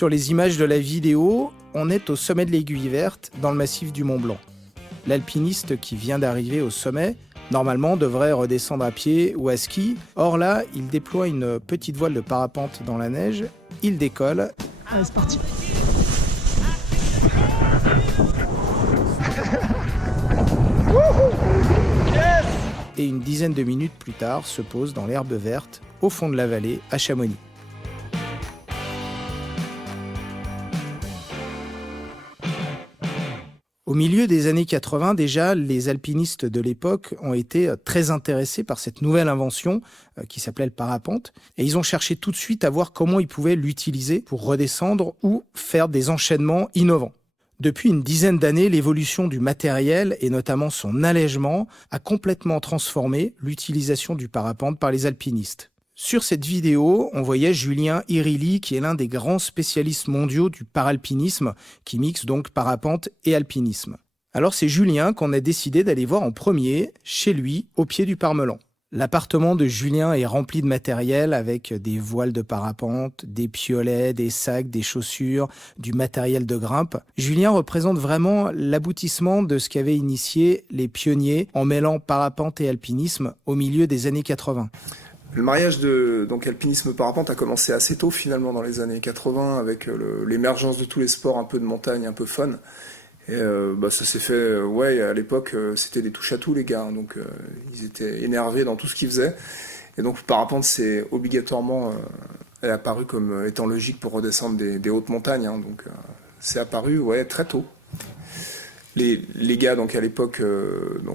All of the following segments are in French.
Sur les images de la vidéo, on est au sommet de l'Aiguille Verte, dans le massif du Mont Blanc. L'alpiniste qui vient d'arriver au sommet, normalement devrait redescendre à pied ou à ski. Or là, il déploie une petite voile de parapente dans la neige, il décolle. Allez, c'est parti. Et une dizaine de minutes plus tard, se pose dans l'herbe verte, au fond de la vallée, à Chamonix. Au milieu des années 80, déjà, les alpinistes de l'époque ont été très intéressés par cette nouvelle invention qui s'appelait le parapente. Et ils ont cherché tout de suite à voir comment ils pouvaient l'utiliser pour redescendre ou faire des enchaînements innovants. Depuis une dizaine d'années, l'évolution du matériel et notamment son allègement a complètement transformé l'utilisation du parapente par les alpinistes. Sur cette vidéo, on voyait Julien Irilli, qui est l'un des grands spécialistes mondiaux du paralpinisme, qui mixe donc parapente et alpinisme. Alors c'est Julien qu'on a décidé d'aller voir en premier, chez lui, au pied du Parmelan. L'appartement de Julien est rempli de matériel avec des voiles de parapente, des piolets, des sacs, des chaussures, du matériel de grimpe. Julien représente vraiment l'aboutissement de ce qu'avaient initié les pionniers en mêlant parapente et alpinisme au milieu des années 80. Le mariage de alpinisme-parapente a commencé assez tôt finalement dans les années 80 avec l'émergence de tous les sports un peu de montagne, un peu fun. Et ça s'est fait, à l'époque c'était des touches à tout les gars, hein, donc ils étaient énervés dans tout ce qu'ils faisaient. Et donc le parapente c'est obligatoirement est apparu comme étant logique pour redescendre des hautes montagnes, hein, donc c'est apparu très tôt. Les gars donc à l'époque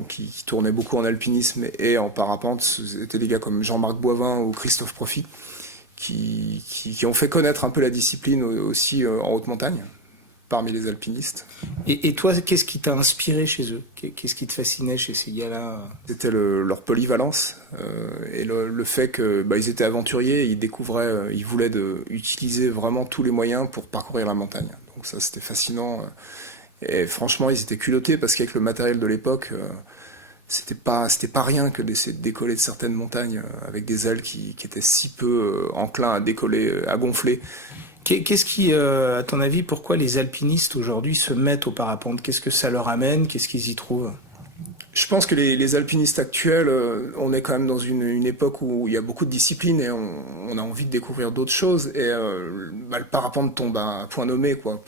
qui tournaient beaucoup en alpinisme et en parapente, c'était des gars comme Jean-Marc Boivin ou Christophe Profit qui ont fait connaître un peu la discipline aussi en haute montagne parmi les alpinistes. Et toi, qu'est-ce qui t'a inspiré chez eux? Qu'est-ce qui te fascinait chez ces gars-là? C'était leur polyvalence et le fait qu'ils étaient aventuriers, ils voulaient utiliser vraiment tous les moyens pour parcourir la montagne. Donc ça c'était fascinant. Et franchement, ils étaient culottés parce qu'avec le matériel de l'époque, c'était pas rien que d'essayer de décoller de certaines montagnes avec des ailes qui étaient si peu enclins à décoller, à gonfler. Qu'est-ce qui, à ton avis, pourquoi les alpinistes aujourd'hui se mettent au parapente? Qu'est-ce que ça leur amène? Qu'est-ce qu'ils y trouvent? Je pense que les alpinistes actuels, on est quand même dans une époque où il y a beaucoup de disciplines et on a envie de découvrir d'autres choses. Et le parapente tombe à point nommé pour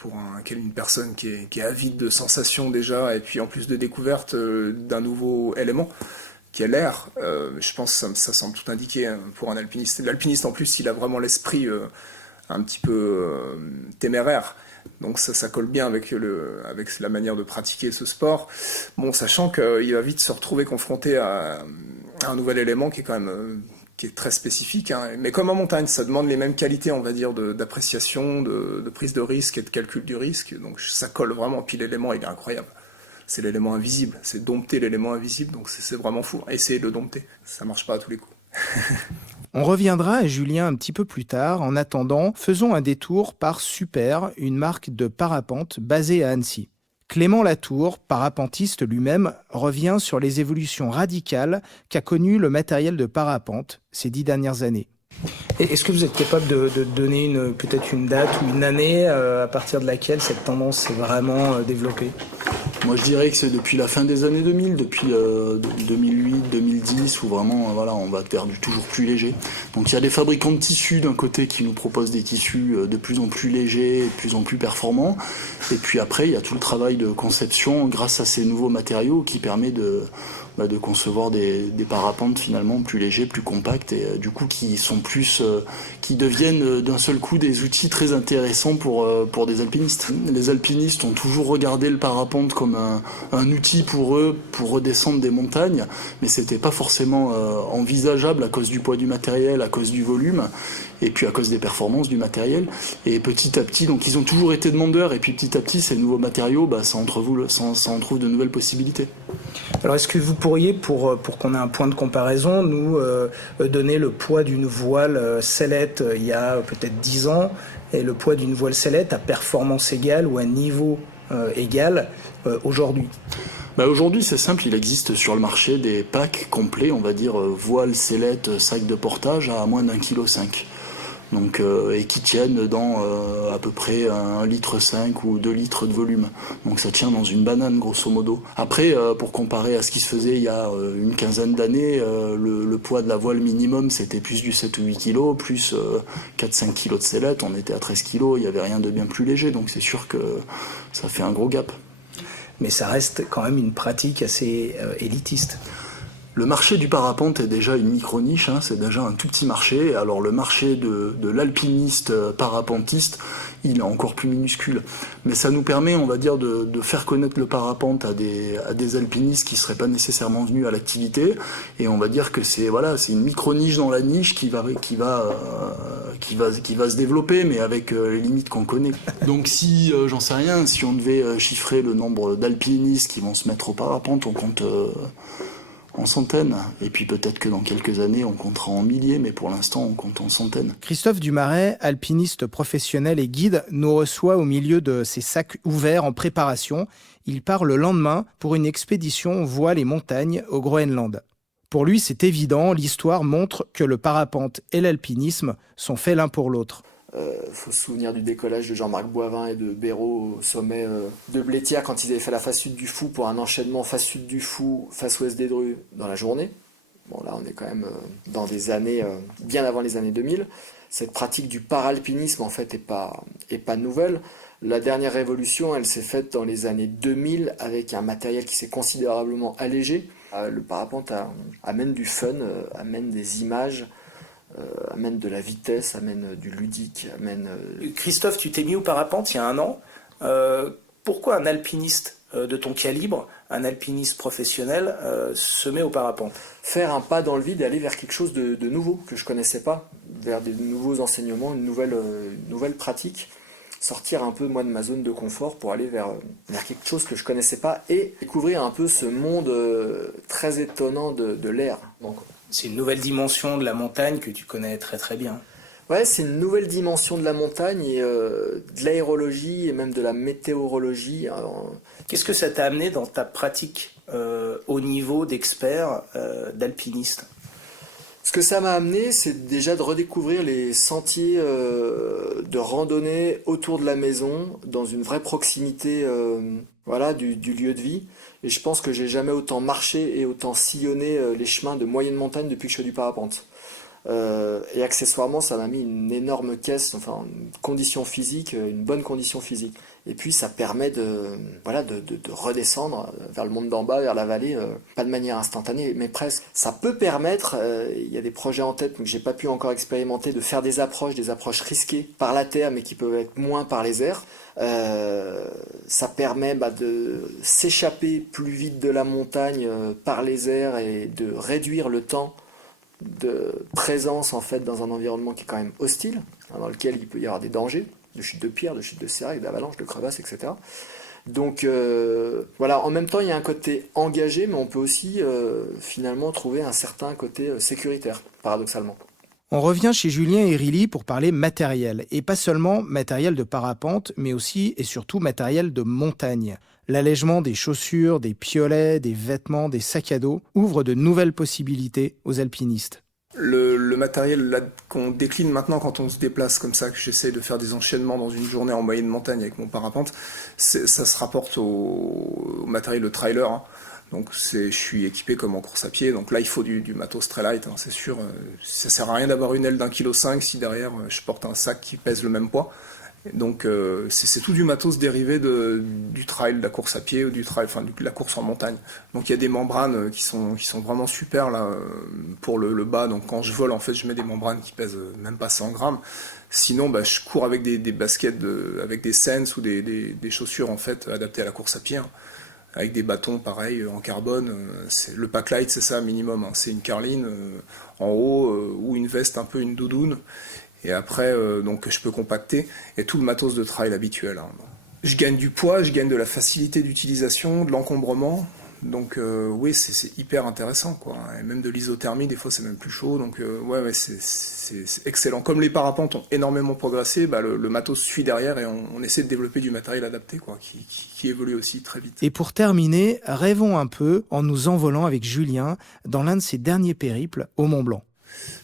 une personne qui est avide de sensations déjà et puis en plus de découverte d'un nouveau élément qui est l'air. Je pense que ça semble tout indiqué pour un alpiniste. L'alpiniste en plus, il a vraiment l'esprit un petit peu téméraire. Donc ça colle bien avec la manière de pratiquer ce sport. Bon, sachant qu'il va vite se retrouver confronté à un nouvel élément qui est quand même qui est très spécifique. Hein. Mais comme en montagne, ça demande les mêmes qualités, on va dire, d'appréciation, de prise de risque et de calcul du risque. Donc ça colle vraiment. Puis l'élément, il est incroyable. C'est l'élément invisible. C'est dompter l'élément invisible. Donc c'est vraiment fou. Essayez de le dompter. Ça marche pas à tous les coups. On reviendra à Julien un petit peu plus tard. En attendant, faisons un détour par Super, une marque de parapente basée à Annecy. Clément Latour, parapentiste lui-même, revient sur les évolutions radicales qu'a connues le matériel de parapente ces 10 dernières années. Est-ce que vous êtes capable de donner peut-être une date ou une année à partir de laquelle cette tendance s'est vraiment développée? Moi je dirais que c'est depuis la fin des années 2000, depuis 2008-2010 où vraiment on va vers du toujours plus léger. Donc il y a des fabricants de tissus d'un côté qui nous proposent des tissus de plus en plus légers et de plus en plus performants. Et puis après il y a tout le travail de conception grâce à ces nouveaux matériaux qui permet de concevoir des parapentes finalement plus légers, plus compacts et du coup qui deviennent d'un seul coup des outils très intéressants pour des alpinistes. Les alpinistes ont toujours regardé le parapente comme un outil pour eux pour redescendre des montagnes, mais c'était pas forcément envisageable à cause du poids du matériel, à cause du volume et puis à cause des performances du matériel. Et petit à petit, donc ils ont toujours été demandeurs et puis petit à petit ces nouveaux matériaux, ça en trouve de nouvelles possibilités. Alors est-ce que vous pourriez, pour qu'on ait un point de comparaison, nous donner le poids d'une voile sellette il y a peut-être 10 ans et le poids d'une voile sellette à performance égale ou à niveau égal aujourd'hui? Aujourd'hui c'est simple, il existe sur le marché des packs complets, on va dire voile, sellette, sac de portage à moins d'1,5 kg. Donc, et qui tiennent dans à peu près 1,5 litre ou 2 litres de volume. Donc ça tient dans une banane grosso modo. Après, pour comparer à ce qui se faisait il y a une quinzaine d'années, le poids de la voile minimum c'était plus du 7 ou 8 kilos, plus 4-5 kilos de sellette, on était à 13 kilos, il n'y avait rien de bien plus léger, donc c'est sûr que ça fait un gros gap. Mais ça reste quand même une pratique assez élitiste. Le marché du parapente est déjà une micro-niche, hein, c'est déjà un tout petit marché. Alors le marché de l'alpiniste parapentiste, il est encore plus minuscule. Mais ça nous permet, on va dire, de faire connaître le parapente à des alpinistes qui ne seraient pas nécessairement venus à l'activité. Et on va dire que c'est une micro-niche dans la niche qui va se développer, mais avec les limites qu'on connaît. Donc si, j'en sais rien, si on devait chiffrer le nombre d'alpinistes qui vont se mettre au parapente, on compte... en centaines, et puis peut-être que dans quelques années on comptera en milliers, mais pour l'instant on compte en centaines. Christophe Dumaret, alpiniste professionnel et guide, nous reçoit au milieu de ses sacs ouverts en préparation. Il part le lendemain pour une expédition voile et montagne au Groenland. Pour lui, c'est évident, l'histoire montre que le parapente et l'alpinisme sont faits l'un pour l'autre. Faut se souvenir du décollage de Jean-Marc Boivin et de Béraud au sommet de Blétière quand ils avaient fait la face sud du Fou pour un enchaînement face sud du Fou, face ouest des Drus dans la journée. Bon là on est quand même dans des années bien avant les années 2000. Cette pratique du paralpinisme en fait est pas nouvelle. La dernière révolution elle s'est faite dans les années 2000 avec un matériel qui s'est considérablement allégé. Le parapente amène du fun, amène des images, amène de la vitesse, amène du ludique, amène... Christophe, tu t'es mis au parapente il y a 1 an. Pourquoi un alpiniste de ton calibre, un alpiniste professionnel, se met au parapente ? Faire un pas dans le vide et aller vers quelque chose de nouveau que je connaissais pas, vers des nouveaux enseignements, une nouvelle pratique. Sortir un peu moi de ma zone de confort pour aller vers quelque chose que je connaissais pas et découvrir un peu ce monde très étonnant de l'air. Donc, c'est une nouvelle dimension de la montagne que tu connais très très bien. Ouais, c'est une nouvelle dimension de la montagne et de l'aérologie et même de la météorologie. Qu'est-ce que ça t'a amené dans ta pratique au niveau d'expert d'alpiniste ? Ce que ça m'a amené, c'est déjà de redécouvrir les sentiers de randonnée autour de la maison, dans une vraie proximité du lieu de vie. Et je pense que j'ai jamais autant marché et autant sillonné les chemins de moyenne montagne depuis que je fais du parapente. Et accessoirement, ça m'a mis une énorme caisse, enfin une condition physique, une bonne condition physique. Et puis ça permet de redescendre vers le monde d'en bas, vers la vallée, pas de manière instantanée, mais presque. Ça peut permettre, il y a des projets en tête que j'ai pas pu encore expérimenter, de faire des approches risquées par la terre, mais qui peuvent être moins par les airs. Ça permet de s'échapper plus vite de la montagne par les airs et de réduire le temps de présence en fait dans un environnement qui est quand même hostile, dans lequel il peut y avoir des dangers, de chute de pierres, de chute de sérail, d'avalanches, de crevasses, etc. Donc en même temps il y a un côté engagé, mais on peut aussi finalement trouver un certain côté sécuritaire, paradoxalement. On revient chez Julien et Rilly pour parler matériel, et pas seulement matériel de parapente, mais aussi et surtout matériel de montagne. L'allègement des chaussures, des piolets, des vêtements, des sacs à dos ouvre de nouvelles possibilités aux alpinistes. Le matériel là, qu'on décline maintenant quand on se déplace comme ça, que j'essaie de faire des enchaînements dans une journée en moyenne montagne avec mon parapente, ça se rapporte au matériel de trailer. Hein. Donc je suis équipé comme en course à pied, donc là il faut du matos très light, hein, c'est sûr. Ça sert à rien d'avoir une aile d'1,5 kg si derrière je porte un sac qui pèse le même poids. Donc c'est tout du matos dérivé du trail, de la course à pied ou de la course en montagne. Donc il y a des membranes qui sont vraiment super là pour le bas. Donc quand je vole en fait je mets des membranes qui pèsent même pas 100 grammes. Sinon je cours avec des baskets avec des Sense ou des chaussures en fait adaptées à la course à pied. Hein. Avec des bâtons pareil en carbone, le pack light c'est ça minimum, hein. C'est une carline en haut ou une veste un peu une doudoune. Et après, donc je peux compacter, et tout le matos de trail habituel. Hein. Je gagne du poids, je gagne de la facilité d'utilisation, de l'encombrement. Donc oui, c'est hyper intéressant, quoi. Et même de l'isothermie, des fois c'est même plus chaud. Donc c'est excellent. Comme les parapentes ont énormément progressé, le matos suit derrière et on essaie de développer du matériel adapté, quoi, qui évolue aussi très vite. Et pour terminer, rêvons un peu en nous envolant avec Julien dans l'un de ses derniers périples au Mont Blanc.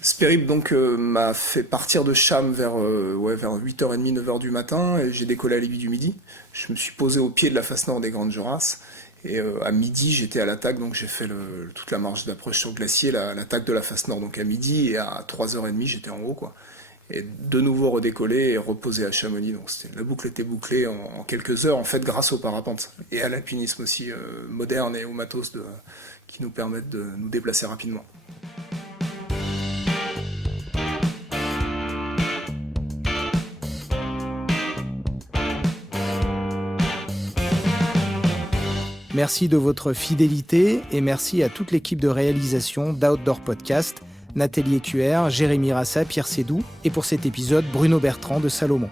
Ce périple donc m'a fait partir de Cham vers 8h30, 9h du matin, et j'ai décollé à l'Aiguille du Midi. Je me suis posé au pied de la face nord des Grandes Jorasses, et à midi j'étais à l'attaque, donc j'ai fait toute la marche d'approche sur glacier, l'attaque de la face nord, donc à midi, et à 3h30 j'étais en haut, quoi. Et de nouveau redécoller et reposer à Chamonix, donc la boucle était bouclée en quelques heures, en fait, grâce au parapente, et à l'alpinisme aussi moderne et au matos qui nous permettent de nous déplacer rapidement. Merci de votre fidélité et merci à toute l'équipe de réalisation d'Outdoor Podcast, Nathalie Écuer, Jérémy Rassa, Pierre Sédou et pour cet épisode, Bruno Bertrand de Salomon.